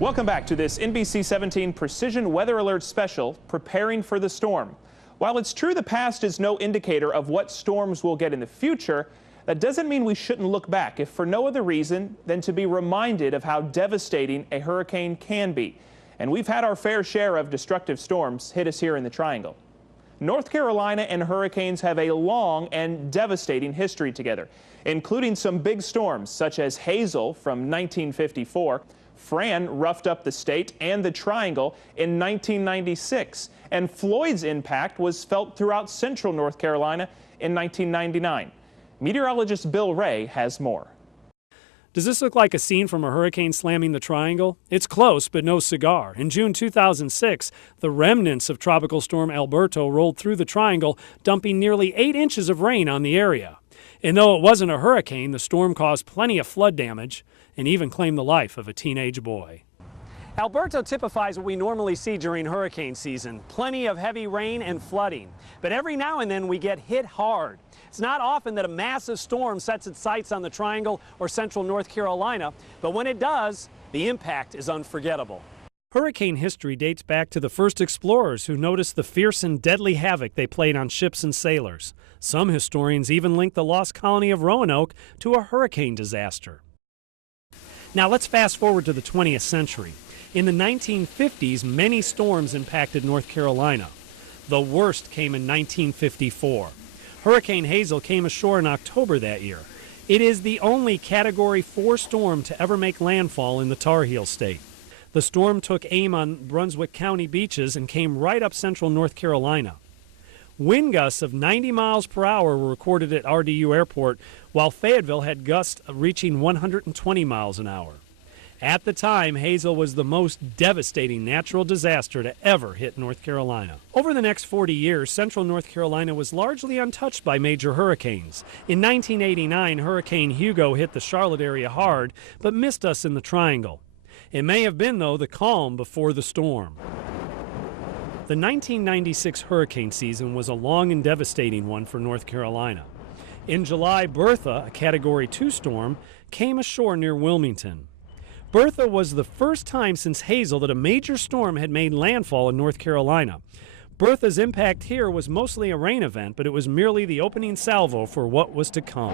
Welcome back to this NBC 17 Precision Weather Alert Special, Preparing for the Storm. While it's true the past is no indicator of what storms we'll get in the future, that doesn't mean we shouldn't look back, if for no other reason than to be reminded of how devastating a hurricane can be. And we've had our fair share of destructive storms hit us here in the Triangle. North Carolina and hurricanes have a long and devastating history together, including some big storms such as Hazel from 1954. Fran roughed up the state and the Triangle in 1996, and Floyd's impact was felt throughout central North Carolina in 1999. Meteorologist Bill Ray has more. Does this look like a scene from a hurricane slamming the Triangle? It's close, but no cigar. In June 2006, the remnants of Tropical Storm Alberto rolled through the Triangle, dumping nearly 8 inches of rain on the area. And though it wasn't a hurricane, the storm caused plenty of flood damage and even claimed the life of a teenage boy. Alberto typifies what we normally see during hurricane season. Plenty of heavy rain and flooding. But every now and then we get hit hard. It's not often that a massive storm sets its sights on the Triangle or central North Carolina, but when it does, the impact is unforgettable. Hurricane history dates back to the first explorers who noticed the fierce and deadly havoc they played on ships and sailors. Some historians even link the lost colony of Roanoke to a hurricane disaster. Now let's fast forward to the 20th century. In the 1950s, many storms impacted North Carolina. The worst came in 1954. Hurricane Hazel came ashore in October that year. It is the only Category 4 storm to ever make landfall in the Tar Heel State. The storm took aim on Brunswick County beaches and came right up central North Carolina. Wind gusts of 90 miles per hour were recorded at RDU Airport, while Fayetteville had gusts reaching 120 miles an hour. At the time, Hazel was the most devastating natural disaster to ever hit North Carolina. Over the next 40 years, central North Carolina was largely untouched by major hurricanes. In 1989, Hurricane Hugo hit the Charlotte area hard, but missed us in the Triangle. It may have been, though, the calm before the storm. The 1996 hurricane season was a long and devastating one for North Carolina. In July, Bertha, a Category 2 storm, came ashore near Wilmington. Bertha was the first time since Hazel that a major storm had made landfall in North Carolina. Bertha's impact here was mostly a rain event, but it was merely the opening salvo for what was to come.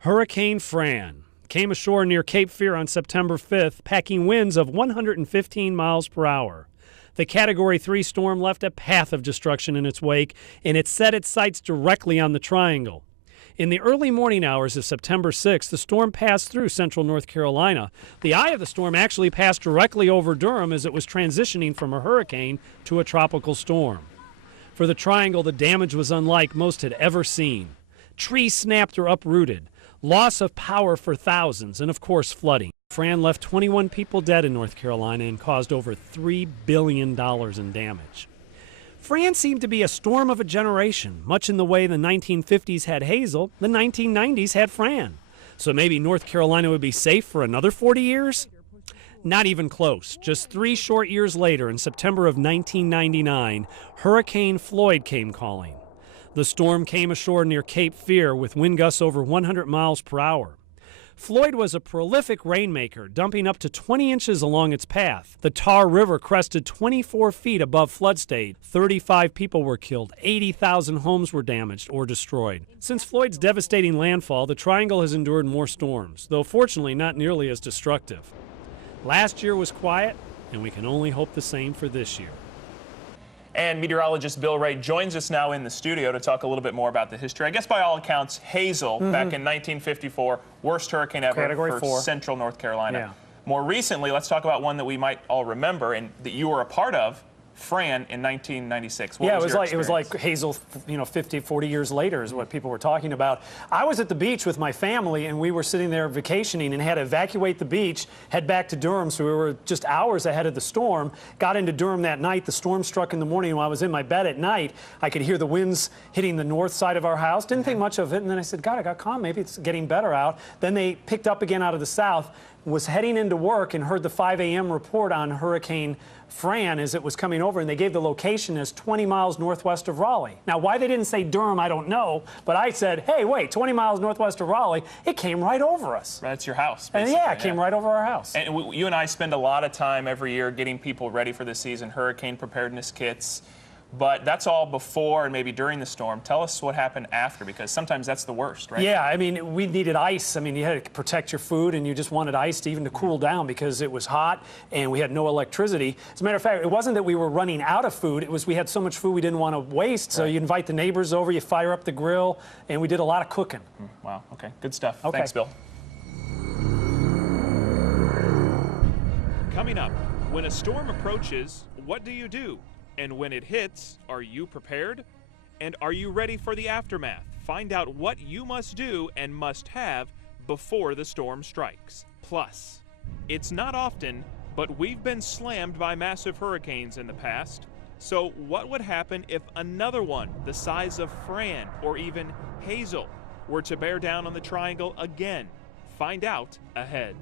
Hurricane Fran came ashore near Cape Fear on September 5th, packing winds of 115 miles per hour. The Category 3 storm left a path of destruction in its wake, and it set its sights directly on the Triangle. In the early morning hours of September 6th, the storm passed through central North Carolina. The eye of the storm actually passed directly over Durham as it was transitioning from a hurricane to a tropical storm. For the Triangle, the damage was unlike most had ever seen. Trees snapped or uprooted, loss of power for thousands, and of course flooding. Fran left 21 people dead in North Carolina and caused over $3 billion in damage. Fran seemed to be a storm of a generation. Much in the way the 1950s had Hazel, the 1990s had Fran. So maybe North Carolina would be safe for another 40 years? Not even close. Just 3 short years later, in September of 1999, Hurricane Floyd came calling. The storm came ashore near Cape Fear with wind gusts over 100 miles per hour. Floyd was a prolific rainmaker, dumping up to 20 inches along its path. The Tar River crested 24 feet above flood state. 35 people were killed. 80,000 homes were damaged or destroyed. Since Floyd's devastating landfall, the Triangle has endured more storms, though fortunately not nearly as destructive. Last year was quiet, and we can only hope the same for this year. And meteorologist Bill Ray joins us now in the studio to talk a little bit more about the history. I guess by all accounts, Hazel, back in 1954, worst hurricane ever Category 4. Central North Carolina. Yeah. More recently, let's talk about one that we might all remember and that you were a part of, Fran, in 1996. What was it was like Hazel, 50, 40 years later is what people were talking about. I was at the beach with my family, and we were sitting there vacationing and had to evacuate the beach, head back to Durham, so we were just hours ahead of the storm. Got into Durham that night. The storm struck in the morning. While I was in my bed at night, I could hear the winds hitting the north side of our house. Didn't think much of it, and then I said, God, I got calm. Maybe it's getting better out. Then they picked up again out of the south. was heading into work and heard the 5 a.m. report on Hurricane Fran as it was coming over, and they gave the location as 20 miles northwest of Raleigh. Now, why they didn't say Durham, I don't know, but I said, hey, wait, 20 miles northwest of Raleigh, it came right over us. That's your house, And basically. yeah, it came right over our house. And you and I spend a lot of time every year getting people ready for the season, hurricane preparedness kits. But that's all before and maybe during the storm. Tell us what happened after, because sometimes that's the worst, right? Yeah, I mean, we needed ice. I mean, you had to protect your food, and you just wanted ice to even to cool down because it was hot and we had no electricity. As a matter of fact, it wasn't that we were running out of food. It was we had so much food we didn't want to waste. So you invite the neighbors over, you fire up the grill, and we did a lot of cooking. Wow, okay, good stuff. Okay. Thanks, Bill. Coming up, when a storm approaches, what do you do? And when it hits, are you prepared? And are you ready for the aftermath? Find out what you must do and must have before the storm strikes. Plus, it's not often, but we've been slammed by massive hurricanes in the past. So what would happen if another one the size of Fran or even Hazel were to bear down on the triangle again? Find out ahead.